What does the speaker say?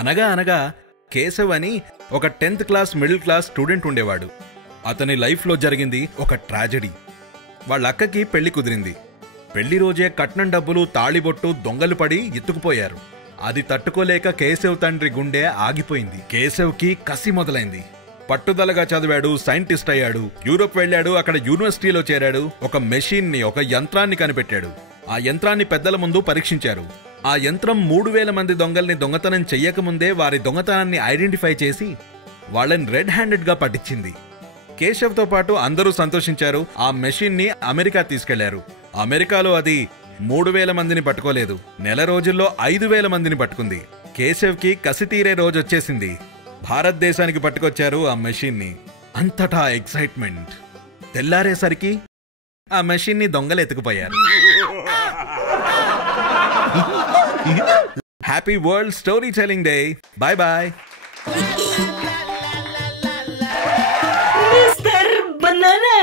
అనగా అనగా కేశవ్ అని ఒక 10th class middle class student ఉండేవాడు. అతని లైఫ్లో జరిగింది ఒక ట్రాజెడీ. వాళ్ళ అక్కకి పెళ్లి కుదిరింది. పెళ్లి రోజే కట్నం డబ్బులు తాళిబొట్టు దొంగలు పడి ఎత్తుకుపోయారు. అది తట్టుకోలేక కేశవ్ తండ్రి గుండె ఆగిపోయింది. కేశవ్కి కసి మొదలైంది. పట్టుదలగా చదివాడు, సైంటిస్ట్ అయ్యాడు, యూరోప్ వెళ్ళాడు, అక్కడ యూనివర్సిటీలో చేరాడు. ఒక మెషిన్ని, ఒక యంత్రాన్ని కనిపెట్టాడు. ఆ యంత్రాన్ని పెద్దల ముందు పరీక్షించారు. ఆ యంత్రం 3000 మంది దొంగల్ని దొంగతనం చెయ్యకముందే వారి దొంగతనాన్ని ఐడెంటిఫై చేసి వాళ్ళని రెడ్ హ్యాండెడ్ గా పట్టించింది. కేశవ్తో పాటు అందరూ సంతోషించారు. ఆ మెషిన్ని అమెరికా తీసుకెళ్లారు. అమెరికాలో అది 3000 మందిని పట్టుకోలేదు, నెల రోజుల్లో 5000 మందిని పట్టుకుంది. కేశవ్కి కసి తీరే రోజు వచ్చేసింది. భారతదేశానికి పట్టుకొచ్చారు ఆ మెషిన్ని. అంతటా ఎక్సైట్మెంట్. తెల్లారేసరికి ఆ మెషిన్ని దొంగలు ఎత్తుకుపోయారు. Happy world story telling day. Bye bye. Mister banana